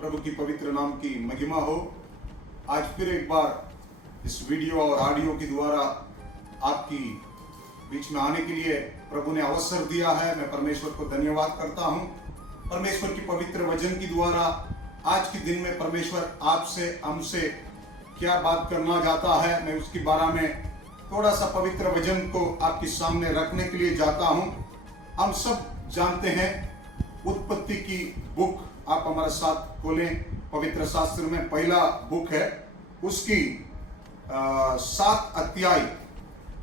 प्रभु की पवित्र नाम की महिमा हो। आज फिर एक बार इस वीडियो और ऑडियो के द्वारा आपकी बीच में आने के लिए प्रभु ने अवसर दिया है। मैं परमेश्वर को धन्यवाद करता हूं। परमेश्वर की पवित्र वचन के द्वारा आज के दिन में परमेश्वर आपसे हमसे क्या बात करना चाहता है, मैं उसके बारे में थोड़ा सा पवित्र वचन को आपके सामने रखने के लिए जाता हूं। हम सब जानते हैं उत्पत्ति की बुक, आप हमारे साथ खोलें। पवित्र शास्त्र में पहला बुक है, उसकी 7 अध्याय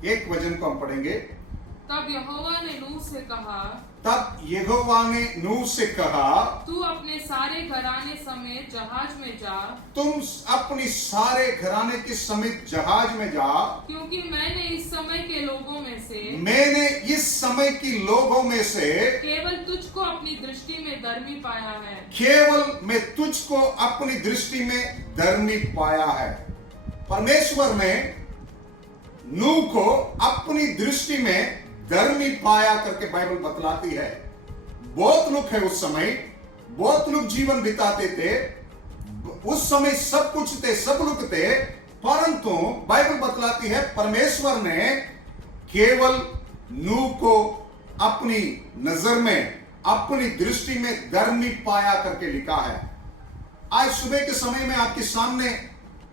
1 वचन को हम पढ़ेंगे। तब यहोवा ने नूह से कहा, तू अपने सारे घराने समेत जहाज में जा। तुम अपनी सारे घराने के समेत जहाज में जा, क्योंकि मैंने इस समय के लोगों में से केवल तुझको अपनी दृष्टि में धर्मी पाया है। केवल मैं तुझको अपनी दृष्टि में धर्मी पाया है। परमेश्वर ने नूह को अपनी दृष्टि में धर्मी पाया करके बाइबल बतलाती है। बहुत लोग है उस समय, बहुत लोग जीवन बिताते थे, उस समय सब कुछ थे, सब लोग थे, परंतु बाइबल बतलाती है परमेश्वर ने केवल नूह को अपनी नजर में, अपनी दृष्टि में धर्मी पाया करके लिखा है। आज सुबह के समय में आपके सामने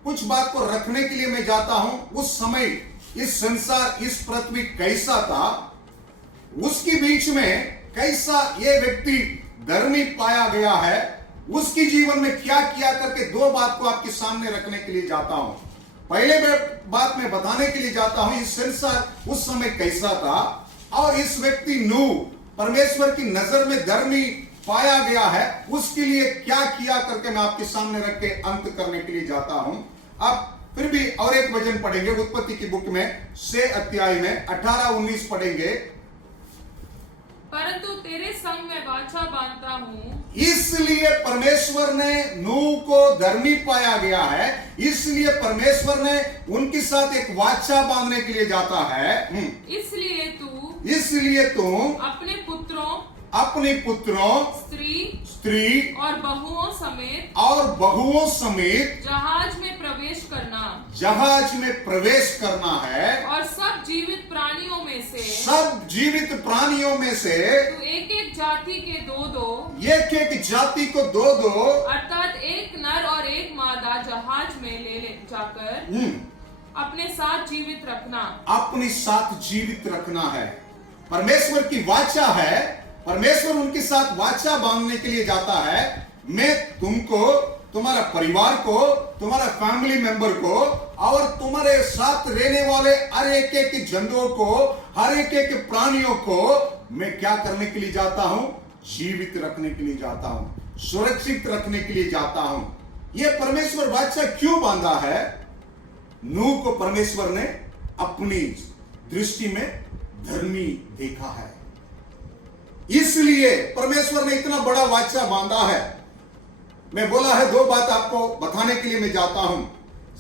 कुछ बात को रखने के लिए मैं जाता हूं। उस समय इस संसार, इस पृथ्वी कैसा था, उसके बीच में कैसा ये व्यक्ति धर्मी पाया गया है, उसकी जीवन में क्या किया करके 2 बात को आपके सामने रखने के लिए जाता हूं। पहले बात मैं बताने के लिए जाता हूं इस संसार उस समय कैसा था, और इस व्यक्ति नूह परमेश्वर की नजर में धर्मी पाया गया है, उसके लिए क्या किया करके मैं आपके सामने रख के अंत करने के लिए जाता हूं। अब फिर भी और एक वचन पढ़ेंगे उत्पत्ति की बुक में 6 अध्याय में 18-19 पढ़ेंगे। परंतु तेरे संग मैं वाचा बांधता हूं। इसलिए परमेश्वर ने नूह को धर्मी पाया गया है, इसलिए परमेश्वर ने उनके साथ एक वाचा बांधने के लिए जाता है। इसलिए तू अपने पुत्रों स्त्री और बहुओं समेत जहाज में प्रवेश करना है, और सब जीवित प्राणियों में से तू एक जाति को दो अर्थात एक नर और एक मादा जहाज में ले जाकर अपने साथ जीवित रखना है। परमेश्वर की वाचा है, परमेश्वर उनके साथ वाचा बांधने के लिए जाता है। मैं तुमको, तुम्हारा परिवार को, तुम्हारा फैमिली मेंबर को और तुम्हारे साथ रहने वाले हर एक जंतुओं को, हर एक प्राणियों को मैं क्या करने के लिए जाता हूं? जीवित रखने के लिए जाता हूं, सुरक्षित रखने के लिए जाता हूं। यह परमेश्वर वाचा क्यों बांधा है? नूह को परमेश्वर ने अपनी दृष्टि में धर्मी देखा है, इसलिए परमेश्वर ने इतना बड़ा वाचा बांधा है। मैं बोला है 2 बात आपको बताने के लिए मैं जाता हूं।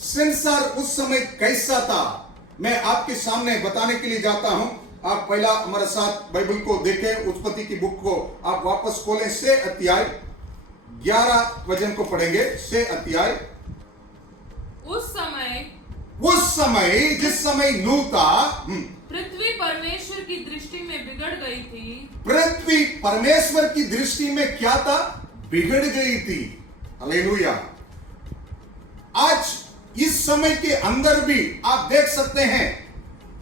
संसार उस समय कैसा था मैं आपके सामने बताने के लिए जाता हूं। आप पहला हमारे साथ बाइबल को देखें, उत्पत्ति की बुक को आप वापस खोलें। 6 अध्याय 11 वचन को पढ़ेंगे। 6 अध्याय। उस समय जिस समय नूह था, पृथ्वी परमेश्वर की दृष्टि में बिगड़ गई थी। पृथ्वी परमेश्वर की दृष्टि में क्या था? बिगड़ गई थी। हालेलुया। आज इस समय के अंदर भी आप देख सकते हैं,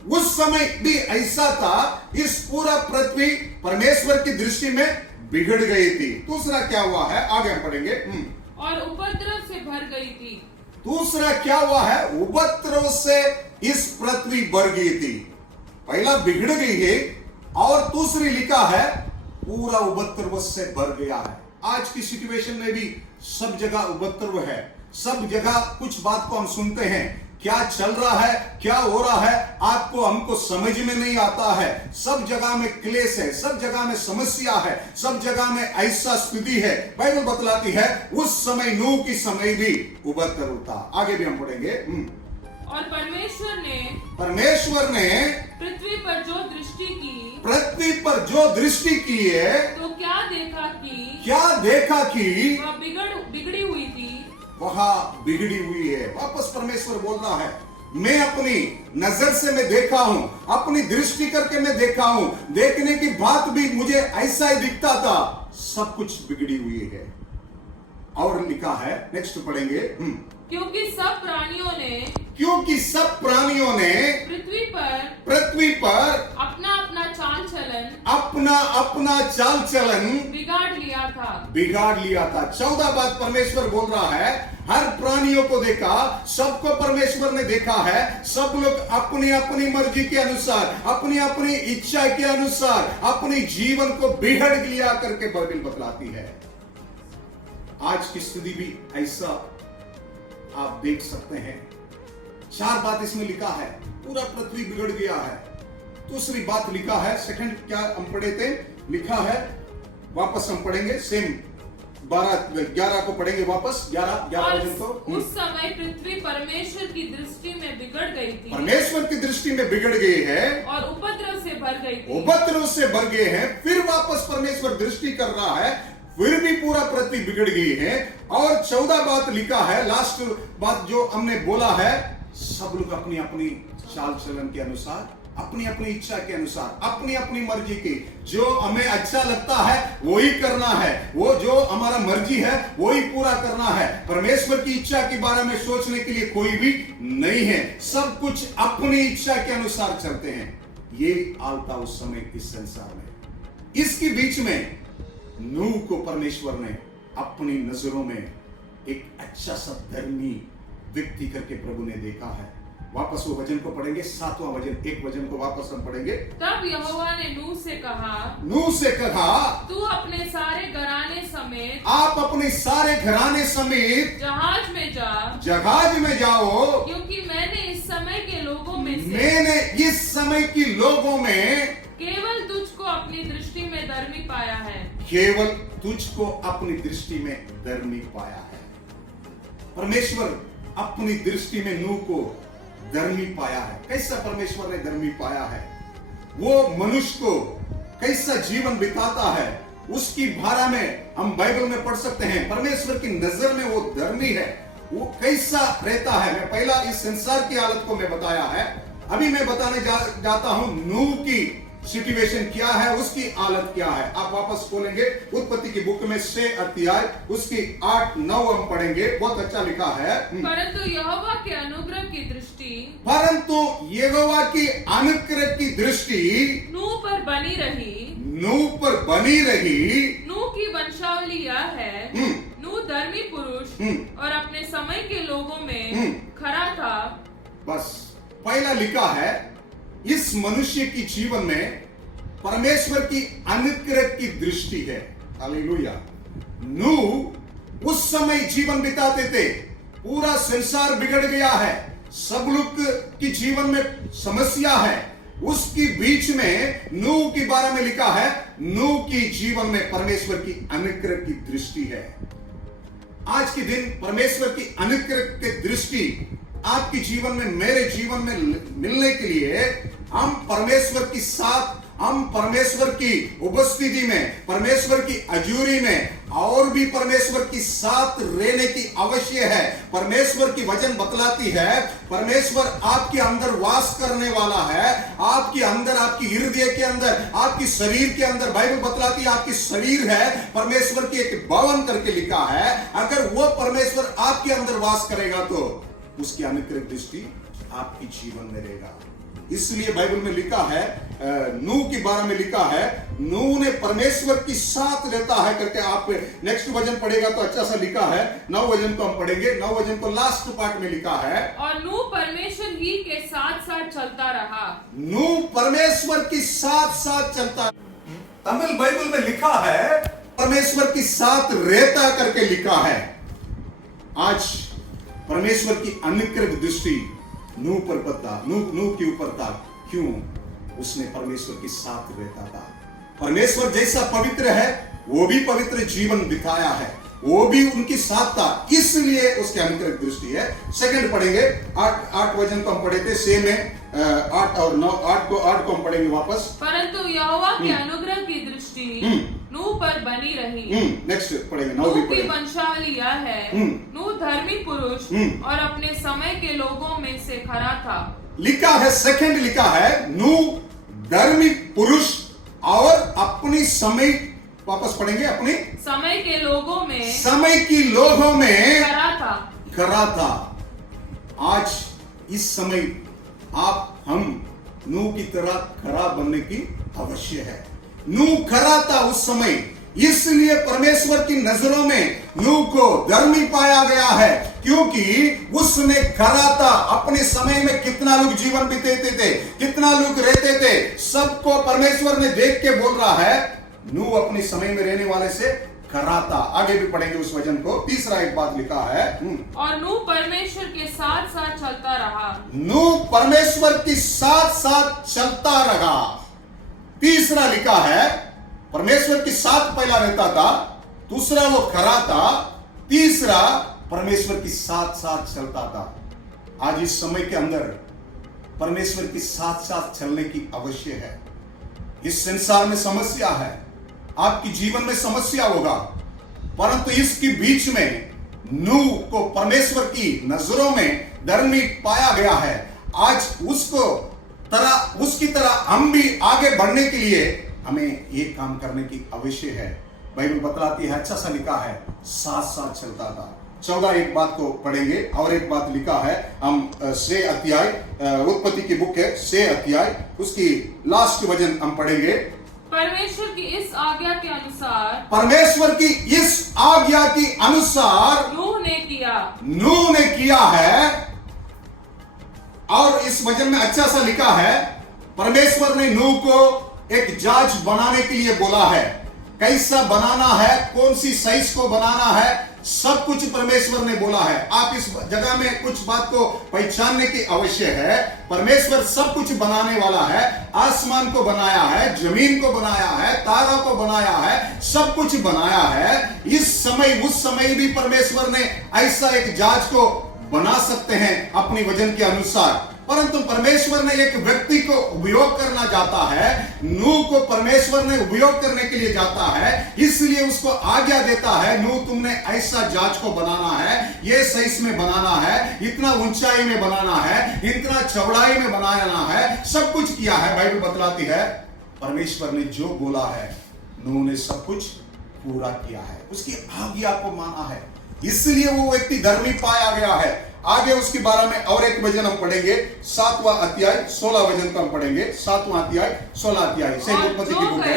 उस समय भी ऐसा था। इस पूरा पृथ्वी परमेश्वर की दृष्टि में बिगड़ गई थी। दूसरा क्या हुआ है, आगे हम पढ़ेंगे। और उपद्रव से भर गई थी। दूसरा क्या हुआ है? उपद्रव से इस पृथ्वी भर गई थी। पहला बिगड़ गई है, और दूसरी लिखा है पूरा उपद्रव से भर गया है। आज की सिचुएशन में भी सब जगह उपद्रव है, सब जगह कुछ बात को हम सुनते हैं, क्या चल रहा है, क्या हो रहा है, आपको हमको समझ में नहीं आता है। सब जगह में क्लेश है, सब जगह में समस्या है, सब जगह में ऐसा स्थिति है। बाइबल बतलाती है उस समय नूह की समय भी उपद्रव था। आगे भी हम पढ़ेंगे। और परमेश्वर ने पृथ्वी पर जो दृष्टि की है, तो क्या देखा कि वह बिगड़ी हुई थी। वहां बिगड़ी हुई है। वापस परमेश्वर बोल रहा है, मैं अपनी नजर से मैं देखा हूं, अपनी दृष्टि करके मैं देखा हूं, देखने की बात भी मुझे ऐसा ही दिखता था, सब कुछ बिगड़ी हुई है। और लिखा है, नेक्स्ट पढ़ेंगे, क्योंकि सब प्राणियों ने पृथ्वी पर अपना अपना चाल चलन बिगाड़ लिया था। 14 बात परमेश्वर बोल रहा है, हर प्राणियों को देखा, सबको परमेश्वर ने देखा है। सब लोग अपनी अपनी मर्जी के अनुसार, अपनी अपनी इच्छा के अनुसार अपनी जीवन को बिगड़ लिया करके बाइबल बतलाती है। आज की स्थिति भी ऐसा आप देख सकते हैं। 4 बात इसमें लिखा है, पूरा पृथ्वी बिगड़ गया है। दूसरी बात लिखा है, सेकंड क्या हम पढ़े थे, लिखा है, वापस हम पढ़ेंगे, सेम 12-11 को पढ़ेंगे वापस, 11 वचन को। उस समय पृथ्वी परमेश्वर की दृष्टि में बिगड़ गई थी, परमेश्वर की दृष्टि में बिगड़ गई है और उपद्रव से भर गई थी। उपद्रव से भर गए हैं। फिर वापस परमेश्वर दृष्टि कर रहा है, फिर भी पूरा पृथ्वी बिगड़ गई है। और 14 बात लिखा है, लास्ट बात जो हमने बोला है, सब लोग अपनी अपनी चाल चलन के अनुसार, अपनी अपनी इच्छा के अनुसार, अपनी अपनी मर्जी की, जो हमें अच्छा लगता है वही करना है, वो जो हमारा मर्जी है वही पूरा करना है। परमेश्वर की इच्छा के बारे में सोचने के लिए कोई भी नहीं है। सब कुछ अपनी इच्छा के अनुसार चलते हैं। ये हाल था उस समय इस संसार में। इसके बीच में नूह को परमेश्वर ने अपनी नजरों में एक अच्छा सा धर्मी व्यक्ति करके प्रभु ने देखा है। वापस वो वचन को पढ़ेंगे, 7वां वचन, एक वचन को वापस हम पढ़ेंगे। तब यहोवा ने नूह से कहा, तू अपने सारे घराने समेत, आप अपने सारे घराने समेत जहाज में जाओ, क्योंकि मैंने इस समय के लोगों में केवल तुझको अपनी दृष्टि में धर्मी पाया है। केवल तुझको अपनी दृष्टि में धर्मी पाया है। परमेश्वर अपनी दृष्टि में नूह को धर्मी पाया है। कैसा परमेश्वर ने धर्मी पाया है? वो मनुष्य को कैसा जीवन बिताता है उसकी बारे में हम बाइबल में पढ़ सकते हैं। परमेश्वर की नजर में वो धर्मी है, वो कैसा रहता है। मैं पहला इस संसार की हालत को मैं बताया है, अभी मैं बताने जाता हूं नूह की सिचुएशन क्या है, उसकी हालत क्या है। आप वापस खोलेंगे उत्पत्ति की बुक में 6 अध्याय, उसकी 8-9 हम पढ़ेंगे। बहुत अच्छा लिखा है, परंतु यहोवा के अनुग्रह की दृष्टि नूह पर बनी रही। नूह की वंशावली यह है, नूह धर्मी पुरुष और अपने समय के लोगों में खरा था। बस पहला लिखा है, इस मनुष्य की जीवन में परमेश्वर की अनुग्रह की दृष्टि है। हालेलुया। नूह उस समय जीवन बिताते थे, पूरा संसार बिगड़ गया है, सब लोग की जीवन में समस्या है। उसकी बीच में नूह के बारे में लिखा है, नूह की जीवन में परमेश्वर की अनुग्रह की दृष्टि है। आज के दिन परमेश्वर की अनुग्रह की दृष्टि आपके जीवन में, मेरे जीवन में मिलने के लिए हम परमेश्वर के साथ, हम परमेश्वर की उपस्थिति में, परमेश्वर की हजूरी में और भी परमेश्वर के साथ रहने की आवश्यक है। परमेश्वर की वचन बतलाती है, परमेश्वर आपके अंदर वास करने वाला है, आपके अंदर, आपकी हृदय के अंदर, आपकी शरीर के अंदर। बाइबल बतलाती है आपकी शरीर है परमेश्वर की एक भवन करके लिखा है। अगर वो परमेश्वर आपके अंदर वास करेगा तो उसकी अनुग्रह दृष्टि आपके जीवन में रहेगा। इसलिए बाइबल में लिखा है, नूह के बारे में लिखा है, नूह ने परमेश्वर के साथ रहता है करके। आप नेक्स्ट वचन पढ़ेगा तो अच्छा सा लिखा है, 9 वचन को हम पढ़ेंगे। 9 वचन को लास्ट पार्ट में लिखा है, और नूह परमेश्वर ही के साथ साथ चलता रहा। नूह परमेश्वर के साथ साथ चलता। तमिल बाइबल में लिखा है परमेश्वर के साथ रहता करके लिखा है। आज परमेश्वर की अनुग्रह दृष्टि नूह पर बता, नूह के ऊपर था। क्यों? उसने परमेश्वर के साथ रहता था। परमेश्वर जैसा पवित्र है वो भी पवित्र जीवन बिताया है, वो भी उनके साथ था, इसलिए उसके अनुग्रह दृष्टि है। सेकंड पढ़ेंगे, 8 वचन को हम पढ़े थे, सेम है 8 और 9, 8 को हम पढ़ेंगे वापस। परंतु यहोवा के अनुग्रह की दृष्टि नूह पर बनी रही। नेक्स्ट पढ़ेंगे, 9 भी नूह की पढ़ेंगे। वंशावली यह है, नूह धर्मी पुरुष और अपने समय के लोगों में से खरा था। लिखा है, सेकंड लिखा है, नूह धर्मी पुरुष और अपनी समय, वापस पढ़ेंगे, अपनी समय के लोगों में समय की लोगों में खरा था। खरा था। आज इस समय आप हम नूह की तरह खरा बनने की अवश्य है। नूह खरा था उस समय, इसलिए परमेश्वर की नजरों में नूह को धर्मी पाया गया है, क्योंकि उसने खरा था। अपने समय में कितना लोग जीवन बिताते थे, कितना लोग रहते थे, सबको परमेश्वर ने देख के बोल रहा है नूह अपने समय में रहने वाले से खरा था। आगे भी पढ़ेंगे उस वचन को। तीसरा एक बात लिखा है, और नूह परमेश्वर के साथ साथ चलता रहा। नूह परमेश्वर के साथ साथ चलता रहा। तीसरा लिखा है, परमेश्वर के साथ पहला रहता था, दूसरा वो खरा था, तीसरा परमेश्वर के साथ साथ चलता था। आज इस समय के अंदर परमेश्वर के साथ साथ चलने की आवश्यक है। इस संसार में समस्या है, आपकी जीवन में समस्या होगा, परंतु इसके बीच में नूह को परमेश्वर की नजरों में धर्मी पाया गया है। आज उसकी तरह हम भी आगे बढ़ने के लिए हमें ये काम करने की आवश्यक है। बाइबल बतलाती है, अच्छा सा लिखा है, साथ साथ चलता था। 14 एक बात को पढ़ेंगे और एक बात लिखा है, हम 6 अध्याय, उत्पत्ति की बुक है 6 अध्याय, उसकी लास्ट वचन हम पढ़ेंगे। परमेश्वर की इस आज्ञा के अनुसार, परमेश्वर की इस आज्ञा के अनुसार नूह ने किया है। और इस वचन में अच्छा सा लिखा है, परमेश्वर ने नूह को एक जहाज बनाने के लिए बोला है। कैसा बनाना है, कौन सी साइज को बनाना है, सब कुछ परमेश्वर ने बोला है। आप इस जगह में कुछ बात को पहचानने की आवश्यक है। परमेश्वर सब कुछ बनाने वाला है। आसमान को बनाया है, जमीन को बनाया है, तारा को बनाया है, सब कुछ बनाया है। इस समय उस समय भी परमेश्वर ने ऐसा एक जहाज को बना सकते हैं अपनी वजन के अनुसार, परंतु परमेश्वर ने एक व्यक्ति को उपयोग करना चाहता है। नूह को परमेश्वर ने उपयोग करने के लिए जाता है, इसलिए उसको आज्ञा देता है, नूह तुमने ऐसा जहाज को बनाना है, ये साइज में बनाना है, इतना ऊंचाई में बनाना है, इतना चौड़ाई में बनाना है, सब कुछ किया है। बाइबल बतलाती है परमेश्वर ने जो बोला है नूह ने सब कुछ पूरा किया है, उसकी आज्ञा को माना है, इसलिए वो व्यक्ति धर्मी पाया गया है। आगे उसके बारे में और एक वचन हम पढ़ेंगे, 7वां अध्याय 16 वचन को हम पढ़ेंगे। 7वां अध्याय 16 अध्याय से उत्पत्ति की बुक है।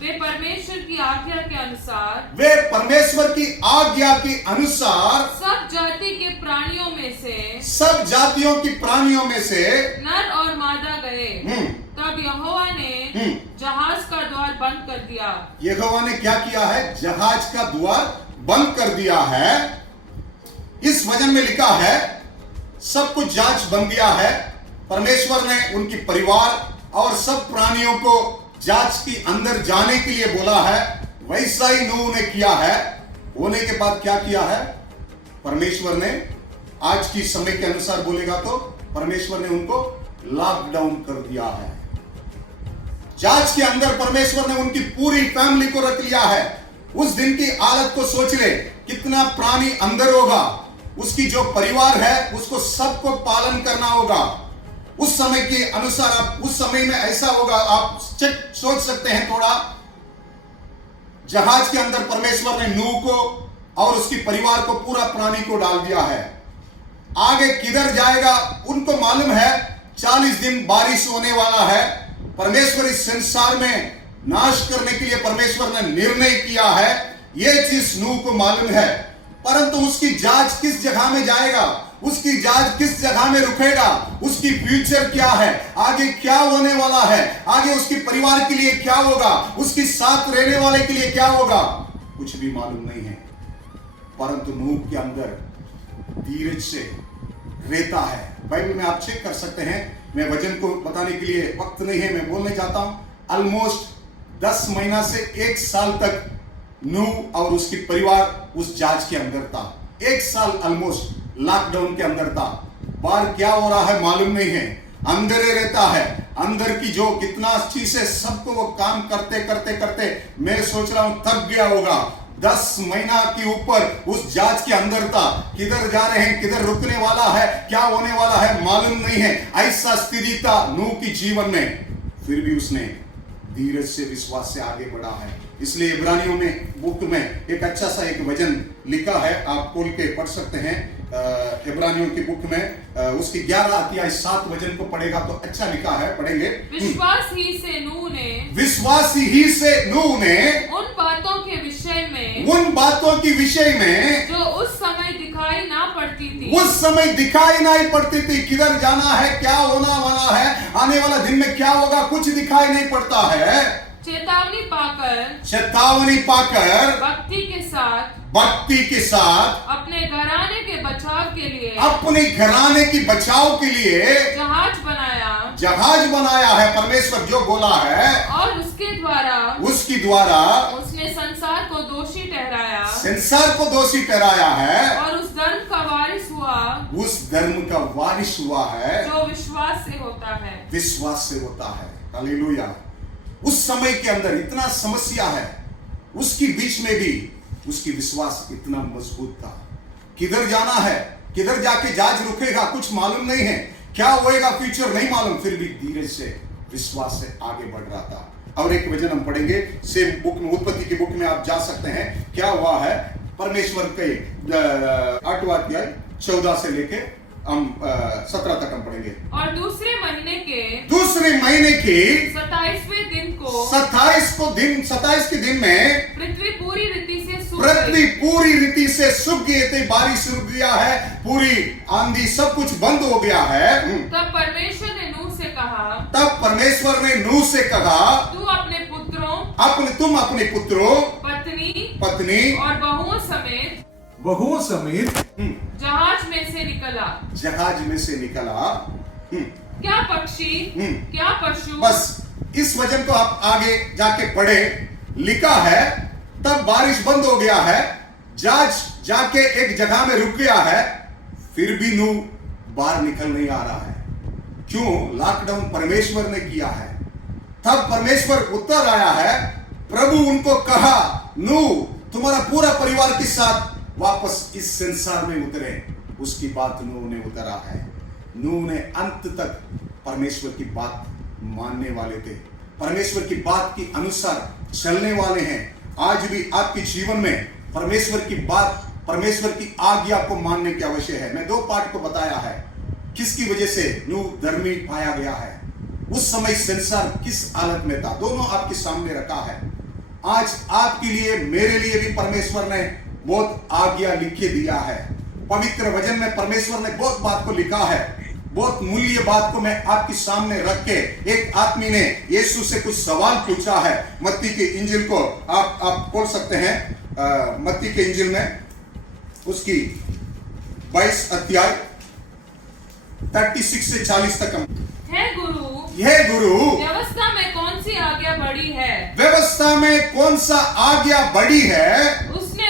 वे परमेश्वर की आज्ञा के अनुसार, वे परमेश्वर की आज्ञा के अनुसार सब जाति के प्राणियों में से, सब जातियों की प्राणियों में से नर और मादा गए। तब यहोवा ने जहाज का द्वार बंद कर दिया। यहोवा ने क्या किया है? जहाज का द्वार बंद कर दिया है। इस वचन में लिखा है सब कुछ जहाज बन गया है। परमेश्वर ने उनकी परिवार और सब प्राणियों को जहाज के अंदर जाने के लिए बोला है, वैसा ही नूह ने किया है। होने के बाद क्या किया है? परमेश्वर ने आज की समय के अनुसार बोलेगा तो परमेश्वर ने उनको लॉकडाउन कर दिया है। जहाज के अंदर परमेश्वर ने उनकी पूरी फैमिली को रख लिया है। उस दिन की हालत को सोच ले, कितना प्राणी अंदर होगा, उसकी जो परिवार है उसको सबको पालन करना होगा। उस समय के अनुसार आप उस समय में ऐसा होगा, आप सोच सकते हैं थोड़ा। जहाज के अंदर परमेश्वर ने नूह को और उसकी परिवार को, पूरा प्राणी को डाल दिया है। आगे किधर जाएगा उनको मालूम है। 40 दिन बारिश होने वाला है। परमेश्वर इस संसार में नाश करने के लिए परमेश्वर ने निर्णय किया है, यह चीज नूह को मालूम है। परंतु उसकी जहाज किस जगह में जाएगा, उसकी जहाज किस जगह में रुकेगा, उसकी फ्यूचर क्या है, आगे क्या होने वाला है, आगे उसके परिवार के लिए क्या होगा, उसके साथ रहने वाले के लिए क्या होगा, कुछ भी मालूम नहीं है। परंतु नूह के अंदर धीरज से रहता है। बाइबल में आप चेक कर सकते हैं। मैं वचन को बताने के लिए वक्त नहीं है, मैं बोलने चाहता हूं। ऑलमोस्ट 10 महीना से 1 साल तक नूह और उसकी परिवार उस जहाज के अंदर था। 1 साल ऑलमोस्ट लॉकडाउन के अंदर था। बाहर क्या हो रहा है मालूम नहीं है। अंदर ही रहता है। अंदर की जो कितना चीज है सबको वो काम करते करते करते मैं सोच रहा हूं थक गया होगा। 10 महीना के ऊपर उस जहाज के अंदर था, किधर जा रहे हैं, किधर रुकने वाला है, क्या होने वाला है मालूम नहीं है। ऐसा स्थिति था नूह की जीवन में, फिर भी उसने धीरज से विश्वास से आगे बढ़ा है। इसलिए इब्रानियों में बुक में एक अच्छा सा एक वचन लिखा है, आप खोल के पढ़ सकते हैं। इब्रानियों की बुक में उसकी 11 अध्याय 7 वचन को पढ़ेगा तो अच्छा लिखा है, पढ़ेंगे। विश्वास ही से नूह ने उन बातों के विषय में जो उस समय दिखाई ना पड़ती थी, किधर जाना है, क्या होना वाला है, आने वाला दिन में क्या होगा, कुछ दिखाई नहीं पड़ता है। चेतावनी पाकर भक्ति के साथ अपने घराने के बचाव के लिए जहाज बनाया है परमेश्वर जो बोला है, और उसके द्वारा उसने संसार को दोषी ठहराया है, और उस धर्म का वारिस हुआ है जो विश्वास से होता है। हालेलुया। उस समय के अंदर इतना समस्या है, उसकी बीच में भी उसकी विश्वास इतना मजबूत था। किधर जाना है, किधर जाके जहाज रुकेगा कुछ मालूम नहीं है, क्या होएगा फ्यूचर नहीं मालूम, फिर भी धीरज से विश्वास से आगे बढ़ रहा था। और एक वचन हम पढ़ेंगे सेम बुक में, उत्पत्ति की बुक में आप जा सकते हैं। क्या हुआ है, परमेश्वर के 8वां अध्याय 14 से लेके हम 17 तक हम पढ़ेंगे। और दूसरे महीने के 27 के दिन में पृथ्वी पूरी रीति से सूख गई थी, बारिश रुक गया है, पूरी आंधी सब कुछ बंद हो गया है। तब परमेश्वर ने नूह से कहा तुम अपने पुत्रों पत्नी और बहुओं समेत जहाज में से निकला। क्या पक्षी क्या पशु। बस इस वचन को आप आगे जाके पढ़े, लिखा है तब बारिश बंद हो गया है, जहाज जाके एक जगह में रुक गया है, फिर भी नूह बाहर निकल नहीं आ रहा है। क्यों? लॉकडाउन परमेश्वर ने किया है। तब परमेश्वर उत्तर आया है, प्रभु उनको कहा नूह तुम्हारा पूरा परिवार के साथ वापस इस संसार में उतरे। उसकी बात नूह ने उतरा है। नूह ने अंत तक परमेश्वर की बात मानने वाले थे, परमेश्वर की बात के अनुसार चलने वाले हैं। आज भी आपके जीवन में परमेश्वर की बात, परमेश्वर की आज्ञा को मानने की आवश्यक है। मैं 2 पार्ट को बताया है, किसकी वजह से नूह धर्मी पाया गया है, उस समय संसार किस हालत में था, दोनों आपके सामने रखा है। आज आपके लिए मेरे लिए भी परमेश्वर ने बहुत आज्ञा लिखे दिया है। पवित्र वचन में परमेश्वर ने बहुत बात को लिखा है, बहुत मूल्य बात को मैं आपके सामने रख के, एक आदमी ने यीशु से कुछ सवाल पूछा है। मत्ती के इंजिल को आप खोल सकते हैं। मत्ती के इंजिल में उसकी 22 अध्याय 36 से 40 तक हम। हे गुरु व्यवस्था में कौन सी आज्ञा बड़ी है? व्यवस्था में कौन सा आज्ञा बड़ी है? उसने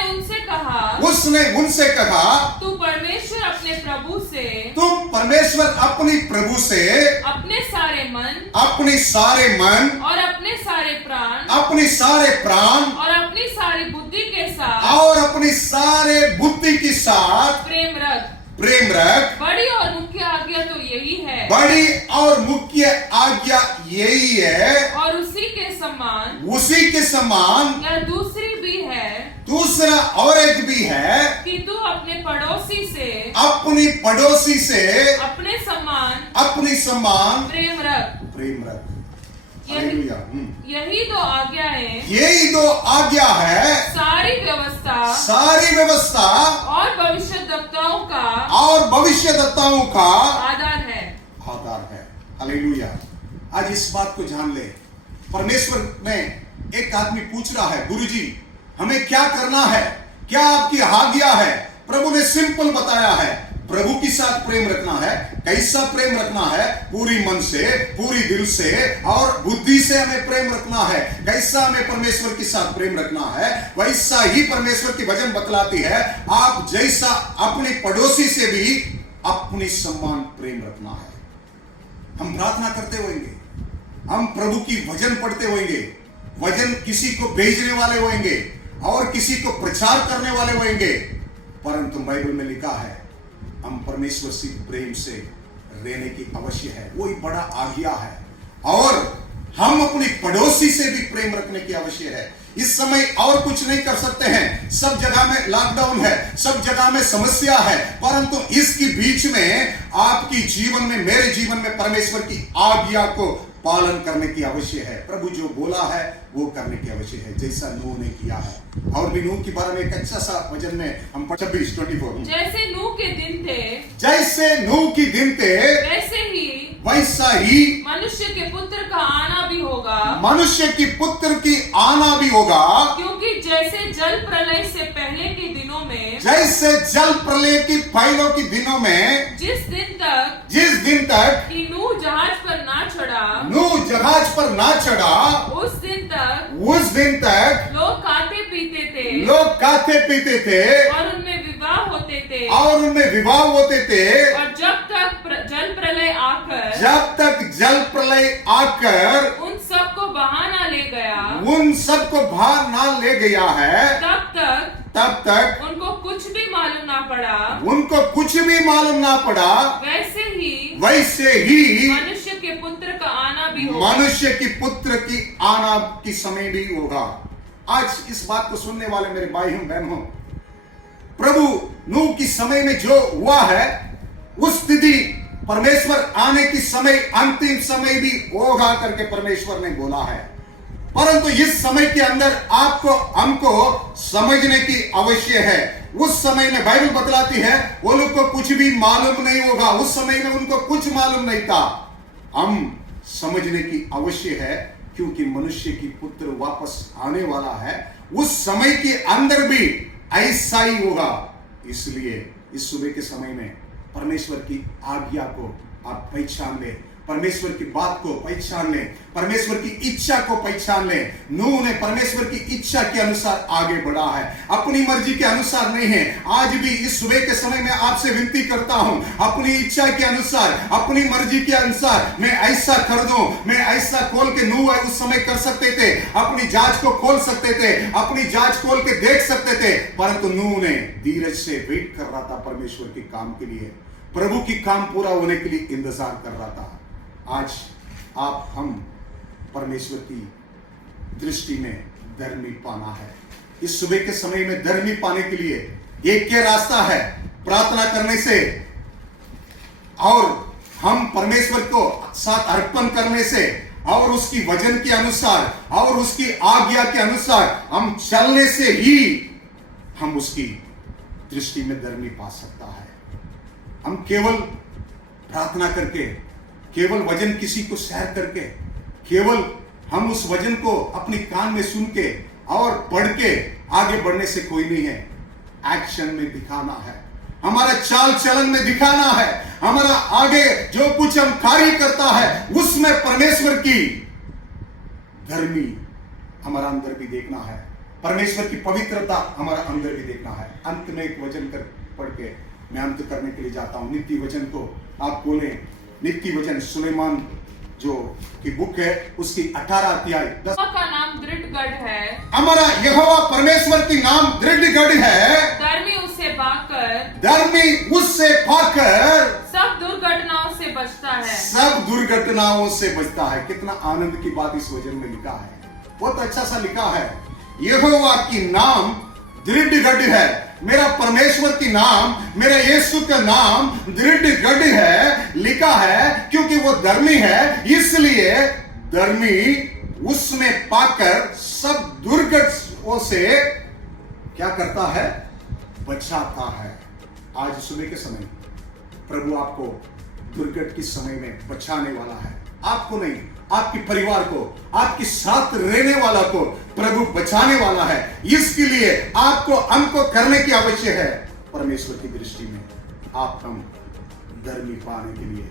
उनसे कहा तुम परमेश्वर अपने प्रभु से अपने सारे मन और अपने सारे प्राण और अपनी सारी बुद्धि के साथ प्रेम रख। बड़ी और मुख्य आज्ञा तो यही है। बड़ी और मुख्य आज्ञा यही है। और उसी के समान या दूसरी भी है। दूसरा और एक भी है कि तू अपने पड़ोसी से अपने समान प्रेम रख। यही 2 आज्ञा है। सारी व्यवस्था और भविष्यद्वक्ताओं का आधार है। हालेलुया। आज इस बात को जान ले, परमेश्वर में एक आदमी पूछ रहा है, गुरुजी हमें क्या करना है, क्या आपकी आज्ञा है? प्रभु ने सिंपल बताया है, प्रभु के साथ प्रेम रखना है। कैसा प्रेम रखना है? पूरी मन से, पूरी दिल से और बुद्धि से हमें प्रेम रखना है। कैसा हमें परमेश्वर के साथ प्रेम रखना है? वैसा ही परमेश्वर की वचन बतलाती है, आप जैसा अपने पड़ोसी से भी अपनी समान प्रेम रखना है। हम प्रार्थना करते होंगे, हम प्रभु की वचन पढ़ते होंगे, वचन किसी को भेजने वाले होंगे और किसी को प्रचार करने वाले होंगे, परंतु बाइबल में लिखा है हम परमेश्वर से प्रेम से रहने की आवश्यक है। वो एक बड़ा आज्ञा है। और हम अपने पड़ोसी से भी प्रेम रखने की आवश्यक है। इस समय और कुछ नहीं कर सकते हैं, सब जगह में लॉकडाउन है, सब जगह में समस्या है, परंतु इसके बीच में आपकी जीवन में, मेरे जीवन में परमेश्वर की आज्ञा को पालन करने की आवश्यक है। प्रभु जो बोला है वो करने की आवश्यक है, जैसा नूह ने किया है। और भी नूह के बारे में एक अच्छा सा वचन में हम 26:24 जैसे नूह के दिन थे, जैसे नूह के दिन थे वैसा ही मनुष्य के पुत्र का आना भी होगा। मनुष्य की पुत्र की आना भी होगा। क्योंकि जैसे जल प्रलय से पहले के दिनों में, जैसे जल प्रलय की पहलों के दिनों में, जिस दिन तक कि नूह जहाज पर ना चढ़ा, नूह जहाज पर ना चढ़ा, उस दिन तक लोग खाते पीते थे, खाते पीते थे और उनमें विवाह होते थे, और जब तक जल प्रलय आकर उन सबको बाहर ना ले गया है, तब तक उनको कुछ भी मालूम ना पड़ा। वैसे ही मनुष्य के पुत्र का आना भी होगा। मनुष्य की पुत्र की आना की समय भी होगा। आज इस बात को सुनने वाले मेरे भाइयों बहनों, प्रभु नूह की समय में जो हुआ है उस स्थिति परमेश्वर आने की समय, अंतिम समय भी होगा करके परमेश्वर ने बोला है। परंतु इस समय के अंदर आपको हमको समझने की आवश्यक है। उस समय में बाइबल बतलाती है वो लोग को कुछ भी मालूम नहीं होगा। उस समय में उनको कुछ मालूम नहीं था। हम समझने की आवश्यक है क्योंकि मनुष्य की पुत्र वापस आने वाला है। उस समय के अंदर भी ऐसा ही होगा। इसलिए इस सुबह के समय में परमेश्वर की आज्ञा को आप पहचान ले, परमेश्वर की बात को पहचान ले, परमेश्वर की इच्छा को पहचान ले। नूह ने परमेश्वर की इच्छा के अनुसार आगे बढ़ा है, अपनी मर्जी के अनुसार नहीं है। आज भी इस सुबह के समय में आपसे विनती करता हूं, अपनी इच्छा के अनुसार, अपनी मर्जी के अनुसार मैं ऐसा कर दूं, मैं ऐसा खोल के नूह उस समय कर सकते थे, अपनी जांच को खोल सकते थे, अपनी जांच खोल के देख सकते थे, परंतु नूह ने धीरज से वेट कर रहा था परमेश्वर के काम के लिए, प्रभु की काम पूरा होने के लिए इंतजार कर रहा था। आज आप हम परमेश्वर की दृष्टि में धर्मी पाना है। इस सुबह के समय में धर्मी पाने के लिए एक क्या रास्ता है? प्रार्थना करने से और हम परमेश्वर को साथ अर्पण करने से और उसकी वचन के अनुसार और उसकी आज्ञा के अनुसार हम चलने से ही हम उसकी दृष्टि में धर्मी पा सकता है। हम केवल प्रार्थना करके, केवल वचन किसी को शेयर करके, केवल हम उस वचन को अपनी कान में सुन के और पढ़ के आगे बढ़ने से कोई नहीं है। एक्शन में दिखाना है, हमारा चाल चलन में दिखाना है, हमारा आगे जो कुछ हम कार्य करता है उसमें परमेश्वर की धर्मी हमारा अंदर भी देखना है, परमेश्वर की पवित्रता हमारा अंदर भी देखना है। अंत में एक वचन कर पढ़ के मैं अंत करने के लिए जाता हूं। नीति वचन को आप बोलें। नीति वचन सुलेमान जो की बुक है उसकी 18 अध्याय 10 का नाम दृढ़गढ़ है। हमारा यहोवा परमेश्वर की नाम दृढ़गढ़ है। धर्मी उससे पाकर सब दुर्घटनाओं से बचता है। सब दुर्घटनाओं से बचता है। कितना आनंद की बात इस वचन में लिखा है, बहुत अच्छा सा लिखा है। यहोवा की नाम दृढ़गढ़ है। मेरा परमेश्वर की नाम, मेरा यीशु का नाम दृढ़गढ़ है, लिखा है क्योंकि वो धर्मी है। इसलिए धर्मी उसमें पाकर सब दुर्घटनाओं से क्या करता है? बचाता है। आज सुबह के समय प्रभु आपको दुर्घटना के समय में बचाने वाला है। आपको नहीं, आपके परिवार को, आपके साथ रहने वाला को प्रभु बचाने वाला है। इसके लिए आपको हमको करने की आवश्यक है। परमेश्वर की दृष्टि में आप हम धर्मी पाने के लिए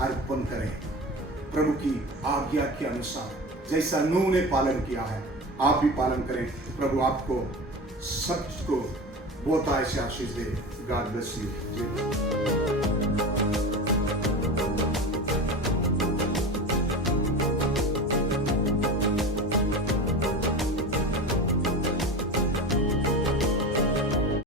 अर्पण करें प्रभु की आज्ञा के अनुसार। जैसा नूह ने पालन किया है आप भी पालन करें। प्रभु आपको सबको बहुत आशीष दे। God bless you.